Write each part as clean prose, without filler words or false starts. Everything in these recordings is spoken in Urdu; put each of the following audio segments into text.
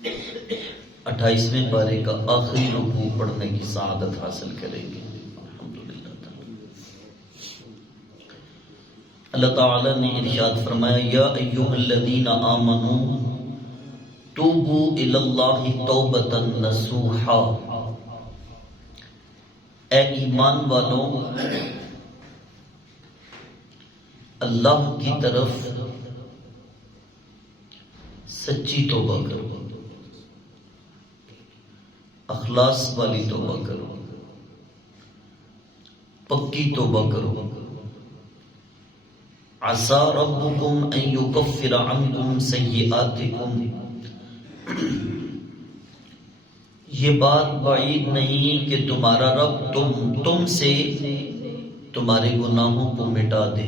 28ویں پارے کا آخری رکوع پڑھنے کی سعادت حاصل کریں گے الحمدللہ تعالی۔ اللہ تعالی نے ارشاد فرمایا یا ایھا الذین آمنوا توبوا الی اللہ توبۃ نصوحا، اے ایمان والوں اللہ کی طرف سچی توبہ کرو، اخلاص والی توبہ کرو، پکی توبہ کرو۔ عسى ربكم ان يكفر عنكم سيئاتكم، یہ بات بعید نہیں کہ تمہارا رب تم سے تمہارے گناہوں کو مٹا دے۔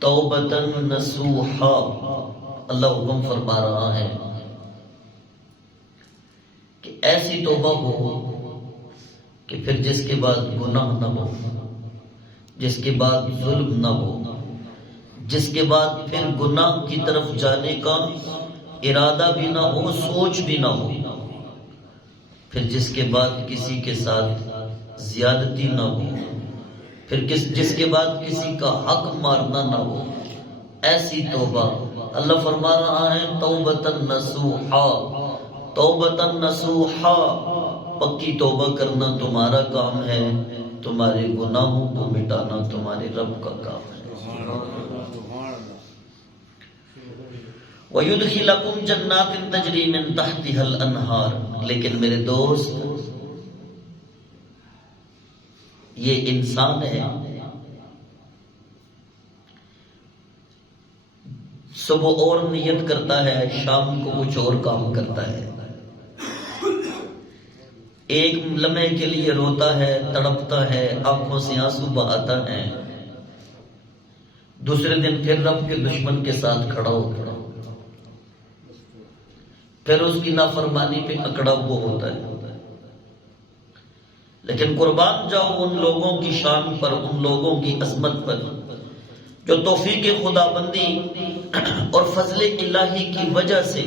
توبۃ نصوحا، اللہ حکم فرما رہا ہے کہ ایسی توبہ ہو کہ پھر جس کے بعد گناہ نہ ہو، جس کے بعد ظلم نہ ہو، جس کے بعد پھر گناہ کی طرف جانے کا ارادہ بھی نہ ہو، سوچ بھی نہ ہو، پھر جس کے بعد کسی کے ساتھ زیادتی نہ ہو، پھر جس کے بعد کسی کا حق مارنا نہ ہو، ایسی توبہ اللہ فرما رہا ہے توبۃ نصوحا، توبۃ نصوحا، پکی توبہ کرنا تمہارا کام ہے، تمہارے گناہوں کو مٹانا تمہارے رب کا کام ہے۔ وَيُدْخِلَكُمْ جَنَّاتٍ تَجْرِي مِن تَحْتِهَا الْأَنْهَارُ، لیکن میرے دوست یہ انسان ہے، صبح اور نیت کرتا ہے، شام کو کچھ اور کام کرتا ہے، ایک لمحے کے لیے روتا ہے، تڑپتا ہے، آنکھوں سے آنسو بہاتا ہے، دوسرے دن پھر رب کے دشمن کے ساتھ کھڑا ہوتا ہے، پھر اس کی نافرمانی پہ اکڑا ہوا ہوتا ہے۔ لیکن قربان جاؤ ان لوگوں کی شان پر، ان لوگوں کی عظمت پر جو توفیق خدا بندی اور فضل الہی کی وجہ سے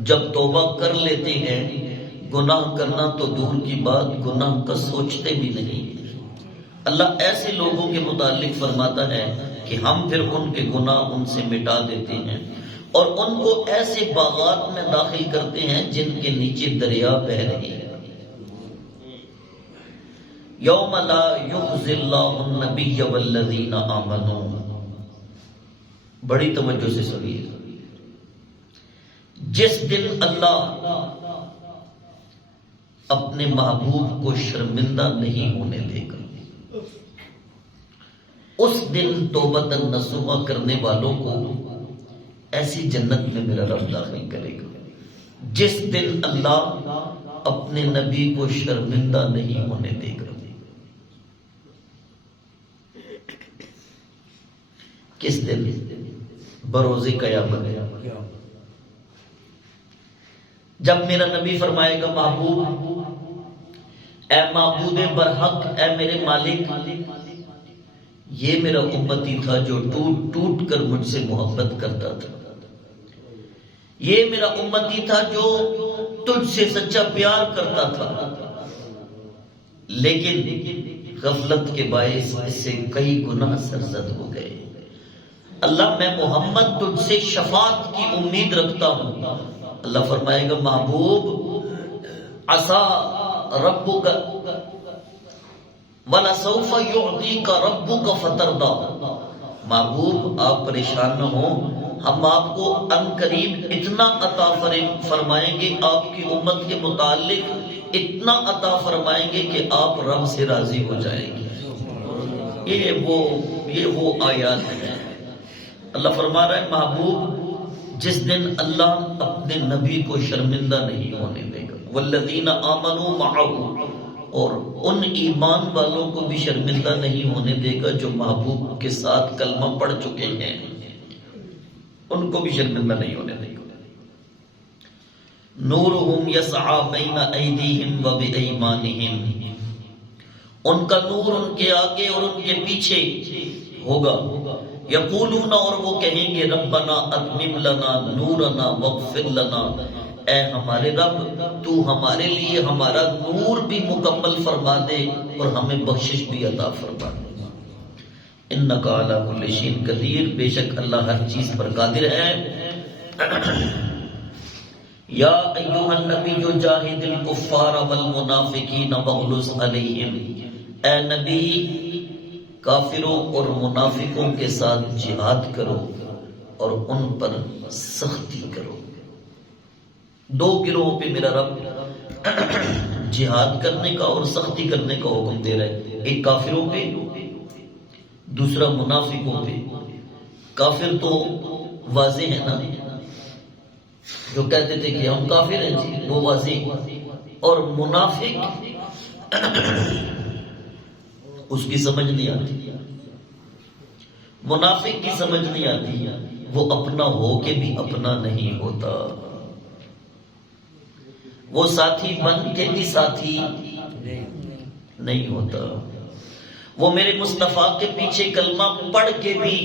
جب توبہ کر لیتے ہیں، گناہ کرنا تو دور کی بات، گناہ کا سوچتے بھی نہیں۔ اللہ ایسے لوگوں کے متعلق فرماتا ہے کہ ہم پھر ان کے گناہ ان سے مٹا دیتے ہیں اور ان کو ایسے باغات میں داخل کرتے ہیں جن کے نیچے دریا بہہ رہی ہے۔ یوم لا یخزی اللہ النبی والذین آمنوا، بڑی توجہ سے سنیے، جس دن اللہ اپنے محبوب کو شرمندہ نہیں ہونے دے گا، اس دن توبۃ نصوحا کرنے والوں کو ایسی جنت میں میرا رب داخل کرے گا جس دن اللہ اپنے نبی کو شرمندہ نہیں ہونے دے گا۔ کس دن؟ بروز قیامت، جب میرا نبی فرمائے گا محبوب، اے معبود برحق، اے میرے مالک، یہ میرا امتی تھا جو ٹوٹ ٹوٹ کر مجھ سے محبت کرتا تھا، یہ میرا امتی تھا جو تجھ سے سچا پیار کرتا تھا، لیکن غفلت کے باعث اس سے کئی گناہ سرزد ہو گئے۔ اللہ میں محمد تجھ سے شفاعت کی امید رکھتا ہوں۔ اللہ فرمائے گا محبوب عسى ربک وَلَسَوْفَ يُعْطِيكَ رَبُّكَ فَتَرْضَى، محبوب آپ پریشان نہ ہوں، ہم آپ کو ان قریب اتنا عطا فرمائیں گے، آپ کی امت کے متعلق اتنا عطا فرمائیں گے کہ آپ رب سے راضی ہو جائیں گے۔ یہ وہ آیات ہیں۔ اللہ فرما رہا ہے محبوب جس دن اللہ اپنے نبی کو شرمندہ نہیں ہونے دے گا، والذین آمنوا معه، اور ان ایمان والوں کو بھی شرمندہ نہیں ہونے دے گا جو محبوب کے ساتھ کلمہ پڑھ چکے ہیں، ان کو بھی شرمندہ نہیں ہونے دے گا۔ نورہم یسعی بین ایدیہم و بایمانہم، ان کا نور ان کے آگے اور ان کے پیچھے ہوگا۔ یقولون، اور وہ کہیں گے ربنا اتمم لنا نورنا واغفر لنا، اے ہمارے رب تو ہمارے لیے ہمارا نور بھی مکمل فرما دے اور ہمیں بخشش بھی عطا فرما دے۔ انک علی کل شیء قدیر، بے شک اللہ ہر چیز پر قادر ہے۔ یا ایھا النبی جاہد الکفار والمنافقین واغلظ علیہم، اے نبی کافروں اور منافقوں کے ساتھ جہاد کرو اور ان پر سختی کرو۔ دو گروہوں پہ میرا رب جہاد کرنے کا اور سختی کرنے کا حکم دے رہا ہے، ایک کافروں پہ، دوسرا منافقوں پہ۔ کافر تو واضح ہے نا، جو کہتے تھے کہ ہم کافر ہیں جی، وہ واضح، اور منافق اس کی سمجھ نہیں آتی، منافق کی سمجھ نہیں آتی، وہ اپنا ہو کے بھی اپنا نہیں ہوتا، وہ ساتھی بن کے بھی ساتھی نہیں ہوتا، وہ میرے مصطفیٰ کے پیچھے کلمہ پڑھ کے بھی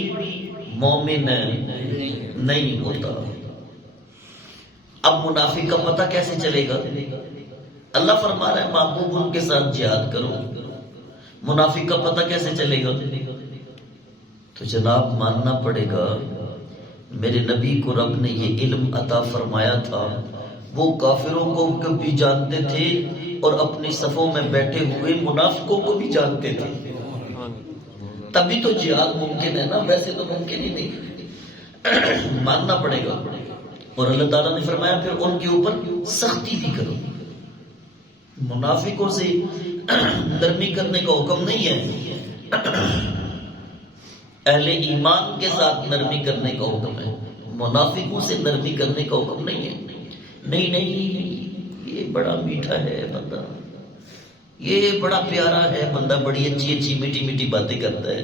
مومن نہیں ہوتا۔ اب منافق کا پتہ کیسے چلے گا؟ اللہ فرما رہا ہے محبوب ان کے ساتھ جہاد کرو، منافق کا پتہ کیسے چلے گا؟ تو جناب ماننا پڑے گا میرے نبی کو رب نے یہ علم عطا فرمایا تھا، وہ کافروں کو بھی جانتے تھے اور اپنی صفوں میں بیٹھے ہوئے منافقوں کو بھی جانتے تھے، تبھی تو جہاد ممکن ہے نا، ویسے تو ممکن ہی نہیں، ماننا پڑے گا۔ اور اللہ تعالیٰ نے فرمایا پھر ان کے اوپر سختی بھی کرو، منافقوں سے نرمی کرنے کا حکم نہیں ہے، اہل ایمان کے ساتھ نرمی کرنے کا حکم ہے، منافقوں سے نرمی کرنے کا حکم نہیں ہے۔ نہیں یہ بڑا میٹھا ہے بندہ، یہ بڑا پیارا ہے بندہ، بڑی اچھی اچھی میٹھی میٹھی باتیں کرتا ہے،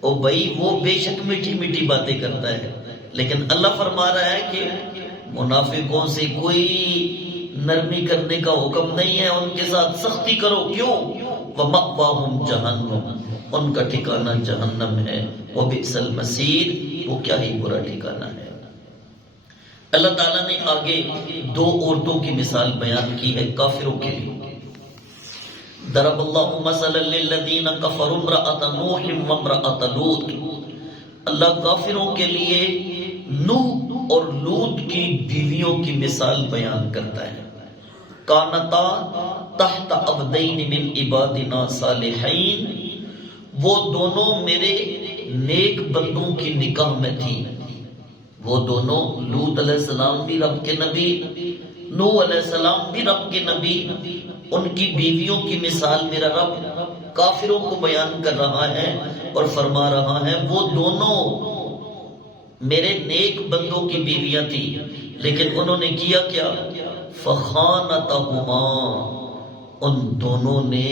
او بھائی وہ بے شک میٹھی میٹھی باتیں کرتا ہے، لیکن اللہ فرما رہا ہے کہ منافقوں سے کوئی نرمی کرنے کا حکم نہیں ہے، ان کے ساتھ سختی کرو۔ کیوں؟ وَمَأْوَاهُمْ جَهَنَّمُ، ان کا ٹھکانہ جہنم ہے، وَبِئْسَ الْمَصِيرُ، وہ کیا ہی برا ٹھکانہ ہے۔ اللہ تعالیٰ نے آگے دو عورتوں کی مثال بیان کی ہے کافروں کے لیے۔ ضرب اللہ مثلا للذین کفروا امرأۃ نوح وامرأۃ لوط، اللہ کافروں کے لیے نوح اور لوط کی بیویوں کی مثال بیان کرتا ہے۔ کانتا تحت عبدین من عبادنا صالحین، وہ دونوں میرے نیک بندوں کی نکاح میں تھی، وہ دونوں، لوط علیہ السلام بھی رب کے نبی، نوح علیہ السلام بھی رب کے نبی، ان کی بیویوں کی مثال میرا رب کافروں کو بیان کر رہا ہے اور فرما رہا ہے وہ دونوں میرے نیک بندوں کی بیویاں تھی، لیکن انہوں نے کیا کیا؟ فخانتہما، ان دونوں نے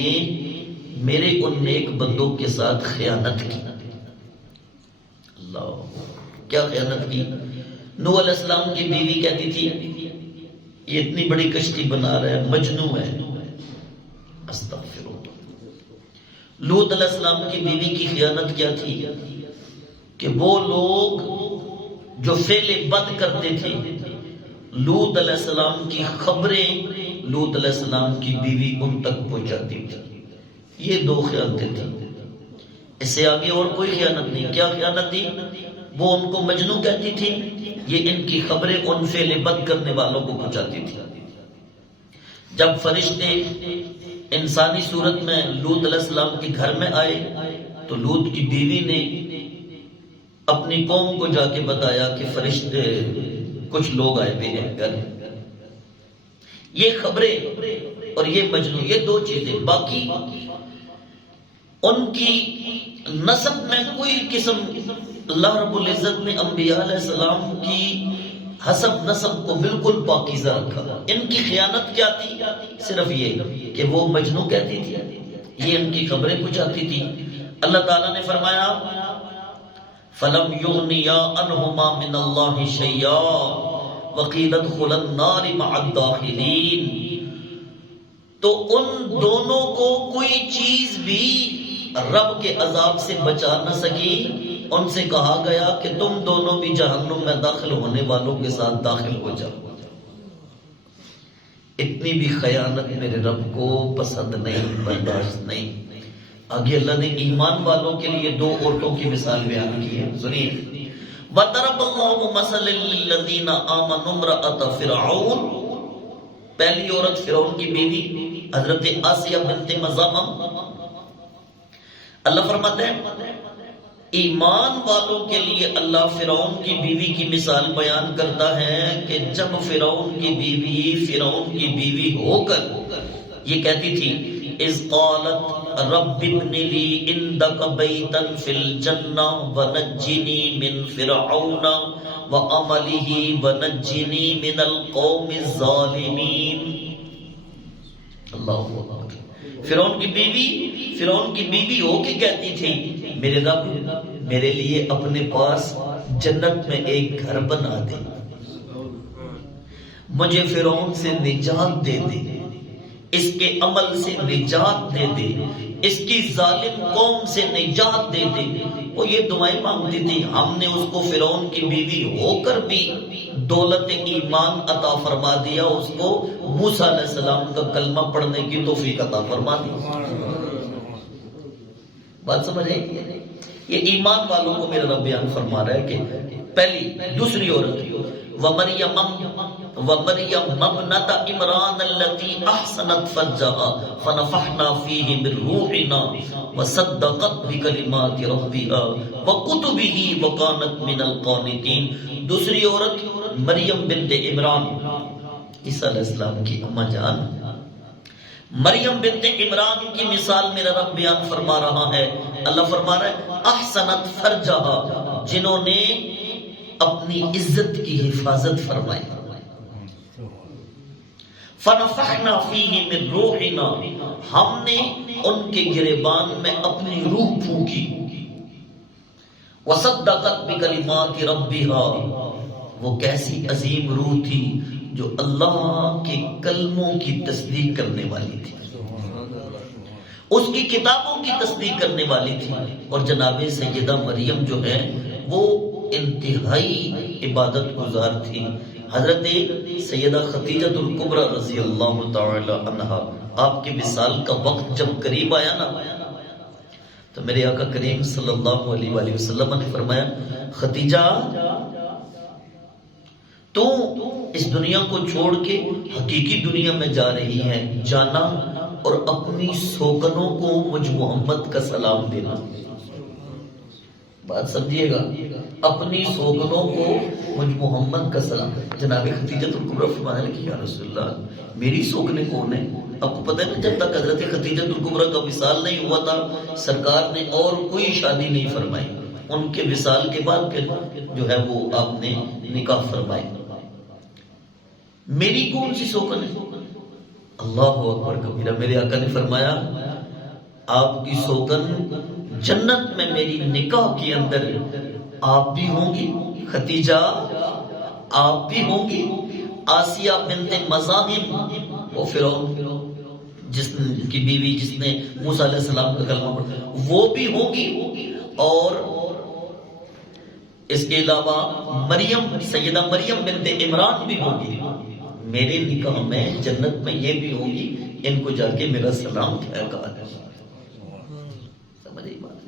میرے ان نیک بندوں کے ساتھ خیانت کی۔ اللہ، کیا خیانت کی؟ نوح علیہ السلام کی بیوی کہتی تھی یہ اتنی بڑی کشتی بنا رہا ہے، مجنوں ہے، استغفر اللہ۔ لوط علیہ السلام کی بیوی کی خیانت کیا تھی کہ وہ لوگ جو فعل بد کرتے تھے، لوط علیہ السلام کی خبریں لوط علیہ السلام کی بیوی ان تک پہنچاتی تھی۔ یہ دو خیانتیں تھیں، اس سے آگے اور کوئی خیانت نہیں۔ کیا خیانت تھی؟ وہ ان کو مجنوں کہتی تھی، یہ ان کی خبریں ان فعل بد کرنے والوں کو پہنچاتی تھی۔ جب فرشتے انسانی صورت میں لوط علیہ السلام کے گھر میں آئے تو لوط کی بیوی نے اپنی قوم کو جا کے بتایا کہ فرشتے کچھ لوگ آئے ہوئے ہیں گھر۔ یہ خبریں اور یہ مجنون، یہ دو چیزیں، باقی ان کی نسب میں کوئی قسم، اللہ رب العزت نے انبیاء علیہ السلام کی حسب نسب کو بالکل پاکیزہ رکھا۔ ان کی خیانت کیا تھی؟ صرف یہ کہ وہ مجنوں کہتی تھی، یہ ان کی خبریں پہنچاتی تھی۔ اللہ تعالیٰ نے فرمایا فَلَمْ يُغْنِيَا عَنْهُمَا مِنَ اللَّهِ شَيْئًا وَقِيلَ ادْخُلَا النَّارِ مَعَ الدَّاخِلِينَ، تو ان دونوں کو کوئی چیز بھی رب کے عذاب سے بچا نہ سکی ان سے کہا گیا کہ تم دونوں بھی جہنم میں داخل ہونے والوں کے ساتھ داخل ہو جاؤ۔ اتنی بھی خیانت میرے رب کو پسند نہیں، برداشت نہیں۔ آگے اللہ نے ایمان والوں کے لیے دو عورتوں کی مثال بیان کی ہے، سنیے۔ وَضَرَبَ اللَّهُ مَثَلًا لِّلَّذِينَ آمَنُوا امْرَأَتَ فِرْعَوْنَ، پہلی عورت فرعون کی بیوی حضرت آسیہ بنت مزاحم۔ اللہ فرماتے ہیں ایمان والوں کے لیے اللہ فرعون کی بیوی کی مثال بیان کرتا ہے کہ جب فرعون کی بیوی ہو کر یہ کہتی تھی اذ قالت رب ابن لی عندک بیتا فی الجنہ ونجنی من فرعون وعملہ ونجنی من القوم الظالمین۔ اللہ اکبر۔ فرعون کی بیوی ہو کے کہتی تھی میرے رب میرے لیے اپنے پاس جنت میں ایک گھر بنا دے، مجھے فرعون سے نجات دے دے، اس کے عمل سے نجات دے دے، اس کی ظالم قوم سے نجات دے دے۔ وہ یہ دعائیں مانگتی تھی۔ ہم نے اس کو فرعون کی بیوی ہو کر بھی دولت ایمان عطا فرما دیا، اس کو موسیٰ علیہ السلام کا کلمہ پڑھنے کی توفیق عطا فرما دی۔ بات سمجھ آئی؟ یہ ایمان والوں کو میرا رب بیان فرما رہا ہے کہ پہلی دوسری عورت ومریم ابنت عمران التي احسنت فرجها فنفخنا فيه من روحنا وصدقت بكلمات ربها وكتبه وكانت من القانتين۔ دوسری عورت مریم بنت عمران، عیسیٰ علیہ السلام کی اماں جان مریم بنت عمران کی مثال میرا رب بیان فرما رہا ہے۔ اللہ فرما رہا ہے احسنت فرجها، جنہوں نے اپنی عزت کی حفاظت فرمائی، فنفخنا فیہ من روحنا، ہم نے ان کے گریبان میں اپنی روح پھونکی، وصدقت بکلمات ربها، وہ کیسی عظیم روح تھی جو اللہ کے کلموں کی تصدیق کرنے والی تھی، اس کی کتابوں کی تصدیق کرنے والی تھی۔ اور جناب سیدہ مریم جو ہے وہ انتہائی عبادت گزار تھی۔ حضرت سیدہ خدیجہ الکبریٰ رضی اللہ تعالی عنہا، آپ کے وصال کا وقت جب قریب آیا نا تو میرے آقا کریم صلی اللہ علیہ وآلہ وسلم نے فرمایا خدیجہ تو اس دنیا کو چھوڑ کے حقیقی دنیا میں جا رہی ہے، جانا اور اپنی سوکنوں کو مجھ محمد کا سلام دینا۔ بات سمجھیے گا، اپنی سوکنوں کو مجھ محمد کا سلام۔ جناب خدیجہ الکبریٰ فرمانے لگی یا رسول اللہ میری سوکنے کون ہیں؟ آپ کو پتہ ہے نا جب تک حضرت خدیجہ الکبریٰ کا وصال نہیں ہوا تھا سرکار نے اور کوئی شادی نہیں فرمائی، ان کے وصال کے بعد پھر جو ہے وہ آپ نے نکاح فرمائی۔ میری کون سی سوکن ہے؟ اللہ اکبر کبیرہ۔ میرے آقا نے فرمایا آپ کی سوکن جنت میں میری نکاح کے اندر آپ بھی ہوں گی، خدیجہ آپ بھی ہوں گی، آسیہ بنت مزاحم وہ فرعون جس کی بیوی جس نے موسیٰ علیہ السلام کا کلمہ پڑھا وہ بھی ہوگی، اور اس کے علاوہ مریم سیدہ مریم بنت عمران بھی ہوگی۔ میرے نکاح میں جنت میں یہ بھی ہوگی، ان کو جا کے میرا سلام کیا کہا ہے۔ سمجھ آئی بات؟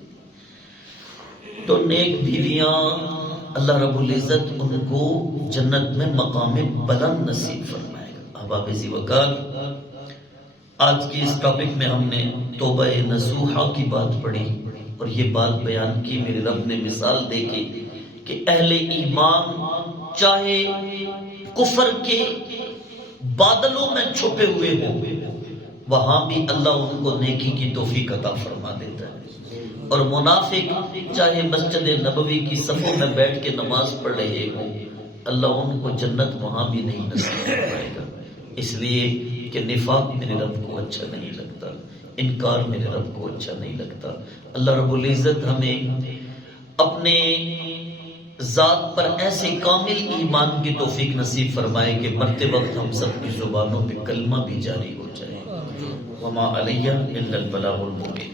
تو نیک بیویاں اللہ رب العزت ان کو جنت میں مقام بلند نصیب فرمائے گا۔ احباب ذی وقار، آج کی اس ٹاپک میں ہم نے توبہ نصوحہ کی بات پڑھی اور یہ بات بیان کی، میرے رب نے مثال دے کے کہ اہل ایمان چاہے کفر کے بادلوں میں چھپے ہوئے ہوں وہاں بھی اللہ ان کو نیکی کی توفیق عطا فرما دیتا ہے، اور منافق چاہے مسجد نبوی کی صفوں میں بیٹھ کے نماز پڑھ رہے ہوں اللہ ان کو جنت وہاں بھی نہیں نصیب فرمائے گا، اس لیے کہ نفاق میرے رب کو اچھا نہیں لگتا، انکار میرے رب کو اچھا نہیں لگتا۔ اللہ رب العزت ہمیں اپنے ذات پر ایسے کامل ایمان کی توفیق نصیب فرمائے کہ مرتے وقت ہم سب کی زبانوں پہ کلمہ بھی جاری ہو جائے۔ وما علیہ الا البلاغ المبین۔